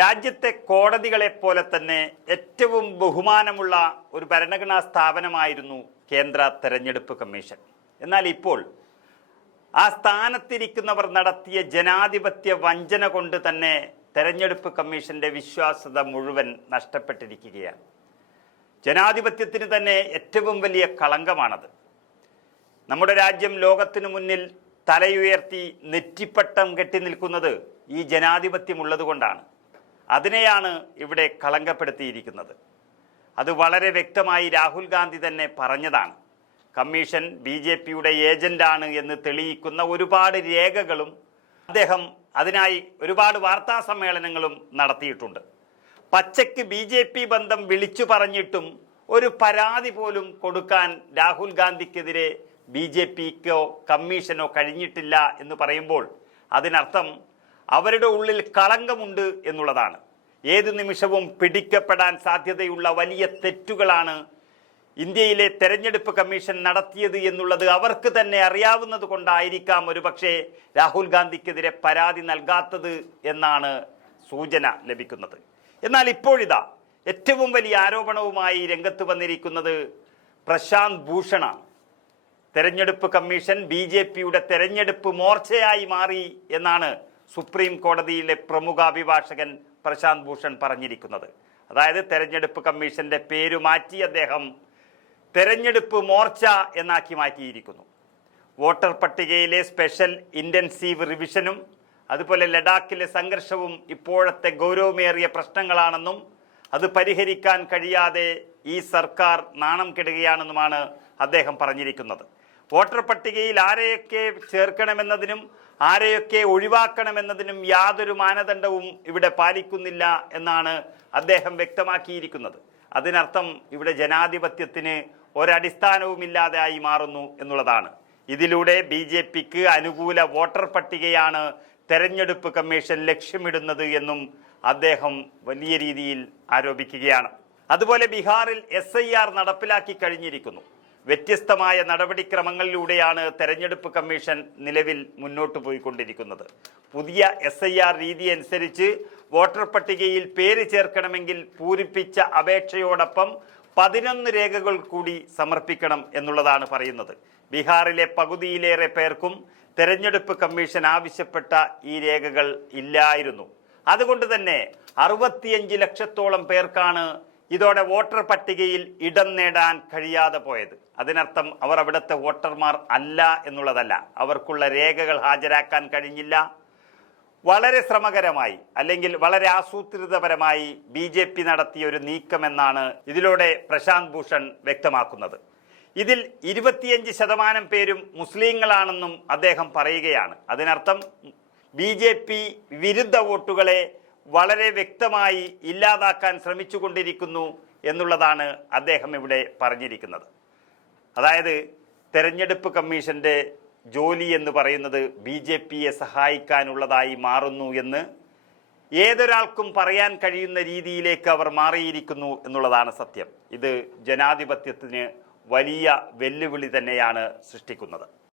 രാജ്യത്തെ കോടതികളെ പോലെ തന്നെ ഏറ്റവും ബഹുമാനമുള്ള ഒരു ഭരണഘടനാ സ്ഥാപനമായിരുന്നു കേന്ദ്ര തെരഞ്ഞെടുപ്പ് കമ്മീഷൻ. എന്നാൽ ഇപ്പോൾ ആ സ്ഥാനത്തിരിക്കുന്നവർ നടത്തിയ ജനാധിപത്യ വഞ്ചന കൊണ്ട് തന്നെ തെരഞ്ഞെടുപ്പ് കമ്മീഷന്റെ വിശ്വാസ്യത മുഴുവൻ നഷ്ടപ്പെട്ടിരിക്കുകയാണ്. ജനാധിപത്യത്തിന് തന്നെ ഏറ്റവും വലിയ കളങ്കമാണത്. നമ്മുടെ രാജ്യം ലോകത്തിനു മുന്നിൽ തലയുയർത്തി നെറ്റിപ്പട്ടം കെട്ടി നിൽക്കുന്നത് ഈ ജനാധിപത്യമുള്ളത് കൊണ്ടാണ് അതിനെയാണ് ഇവിടെ കളങ്കപ്പെടുത്തിയിരിക്കുന്നത്. അത് വളരെ വ്യക്തമായി രാഹുൽ ഗാന്ധി തന്നെ പറഞ്ഞതാണ്. കമ്മീഷൻ ബി ജെ പിയുടെ ഏജന്റാണ് എന്ന് തെളിയിക്കുന്ന ഒരുപാട് രേഖകളും അദ്ദേഹം അതിനായി ഒരുപാട് വാർത്താ സമ്മേളനങ്ങളും നടത്തിയിട്ടുണ്ട്. പച്ചയ്ക്ക് ബി ജെ പി ബന്ധം വിളിച്ചു പറഞ്ഞിട്ടും ഒരു പരാതി പോലും കൊടുക്കാൻ രാഹുൽ ഗാന്ധിക്കെതിരെ ബി ജെ പിക്കോ കമ്മീഷനോ കഴിഞ്ഞിട്ടില്ല എന്ന് പറയുമ്പോൾ അതിനർത്ഥം അവരുടെ ഉള്ളിൽ കളങ്കമുണ്ട് എന്നുള്ളതാണ്. ഏത് നിമിഷവും പിടിക്കപ്പെടാൻ സാധ്യതയുള്ള വലിയ തെറ്റുകളാണ് ഇന്ത്യയിലെ തെരഞ്ഞെടുപ്പ് കമ്മീഷൻ നടത്തിയത് എന്നുള്ളത് അവർക്ക് തന്നെ അറിയാവുന്നത് കൊണ്ടായിരിക്കാം ഒരുപക്ഷെ രാഹുൽ ഗാന്ധിക്കെതിരെ പരാതി നൽകാത്തത് എന്നാണ് സൂചന ലഭിക്കുന്നത്. എന്നാൽ ഇപ്പോഴിതാ ഏറ്റവും വലിയ ആരോപണവുമായി രംഗത്ത് വന്നിരിക്കുന്നത് പ്രശാന്ത് ഭൂഷണാണ്. തെരഞ്ഞെടുപ്പ് കമ്മീഷൻ ബി ജെ പിയുടെ തെരഞ്ഞെടുപ്പ് മോർച്ചയായി മാറി എന്നാണ് സുപ്രീം കോടതിയിലെ പ്രമുഖ അഭിഭാഷകൻ പ്രശാന്ത് ഭൂഷൺ പറഞ്ഞിരിക്കുന്നത്. അതായത് തെരഞ്ഞെടുപ്പ് കമ്മീഷന്റെ പേര് മാറ്റി അദ്ദേഹം തെരഞ്ഞെടുപ്പ് മോർച്ച എന്നാക്കി മാറ്റിയിരിക്കുന്നു. വോട്ടർ പട്ടികയിലെ സ്പെഷ്യൽ ഇന്റൻസീവ് റിവിഷനും അതുപോലെ ലഡാക്കിലെ സംഘർഷവും ഇപ്പോഴത്തെ ഗൗരവമേറിയ പ്രശ്നങ്ങളാണെന്നും അത് പരിഹരിക്കാൻ കഴിയാതെ ഈ സർക്കാർ നാണം കെടുകയാണെന്നുമാണ് അദ്ദേഹം പറഞ്ഞിരിക്കുന്നത്. വോട്ടർ പട്ടികയിൽ ആരെയൊക്കെ ചേർക്കണമെന്നതിനും ആരെയൊക്കെ ഒഴിവാക്കണമെന്നതിനും യാതൊരു മാനദണ്ഡവും ഇവിടെ പാലിക്കുന്നില്ല എന്നാണ് അദ്ദേഹം വ്യക്തമാക്കിയിരിക്കുന്നത്. അതിനർത്ഥം ഇവിടെ ജനാധിപത്യത്തിന് ഒരടിസ്ഥാനവുമില്ലാതായി മാറുന്നു എന്നുള്ളതാണ്. ഇതിലൂടെ ബി ജെ പിക്ക് അനുകൂല വോട്ടർ പട്ടികയാണ് തെരഞ്ഞെടുപ്പ് കമ്മീഷൻ ലക്ഷ്യമിടുന്നത് എന്നും അദ്ദേഹം വലിയ രീതിയിൽ ആരോപിക്കുകയാണ്. അതുപോലെ ബീഹാറിൽ എസ് നടപ്പിലാക്കി കഴിഞ്ഞിരിക്കുന്നു. വ്യത്യസ്തമായ നടപടിക്രമങ്ങളിലൂടെയാണ് തെരഞ്ഞെടുപ്പ് കമ്മീഷൻ നിലവിൽ മുന്നോട്ട് പോയിക്കൊണ്ടിരിക്കുന്നത്. പുതിയ എസ് ഐ ആർ രീതി അനുസരിച്ച് വോട്ടർ പട്ടികയിൽ പേര് ചേർക്കണമെങ്കിൽ പൂരിപ്പിച്ച അപേക്ഷയോടൊപ്പം പതിനൊന്ന് രേഖകൾ കൂടി സമർപ്പിക്കണം എന്നുള്ളതാണ് പറയുന്നത്. ബീഹാറിലെ പകുതിയിലേറെ പേർക്കും തെരഞ്ഞെടുപ്പ് കമ്മീഷൻ ആവശ്യപ്പെട്ട ഈ രേഖകൾ ഇല്ലായിരുന്നു. അതുകൊണ്ട് തന്നെ അറുപത്തിയഞ്ച് ലക്ഷത്തോളം പേർക്കാണ് ഇതോടെ വോട്ടർ പട്ടികയിൽ ഇടം നേടാൻ കഴിയാതെ പോയത്. അതിനർത്ഥം അവർ അവിടുത്തെ വോട്ടർമാർ അല്ല എന്നുള്ളതല്ല. അവർക്കുള്ള രേഖകൾ ഹാജരാക്കാൻ കഴിഞ്ഞില്ല. വളരെ ശ്രമകരമായി അല്ലെങ്കിൽ വളരെ ആസൂത്രിതപരമായി ബി ജെ പി നടത്തിയ ഒരു നീക്കമെന്നാണ് ഇതിലൂടെ പ്രശാന്ത് ഭൂഷൺ വ്യക്തമാക്കുന്നത്. ഇതിൽ ഇരുപത്തിയഞ്ച് ശതമാനം പേരും മുസ്ലിങ്ങളാണെന്നും അദ്ദേഹം പറയുകയാണ്. അതിനർത്ഥം ബി ജെ പി വിരുദ്ധ വോട്ടുകളെ വളരെ വ്യക്തമായി ഇല്ലാതാക്കാൻ ശ്രമിച്ചുകൊണ്ടിരിക്കുന്നു എന്നുള്ളതാണ് അദ്ദേഹം ഇവിടെ പറഞ്ഞിരിക്കുന്നത്. അതായത് തെരഞ്ഞെടുപ്പ് കമ്മീഷന്റെ ജോലി എന്ന് പറയുന്നത് ബി ജെ പിയെ സഹായിക്കാനുള്ളതായി മാറുന്നു എന്ന് ഏതൊരാൾക്കും പറയാൻ കഴിയുന്ന രീതിയിലേക്ക് അവർ മാറിയിരിക്കുന്നു എന്നുള്ളതാണ് സത്യം. ഇത് ജനാധിപത്യത്തിന് വലിയ വെല്ലുവിളി തന്നെയാണ് സൃഷ്ടിക്കുന്നത്.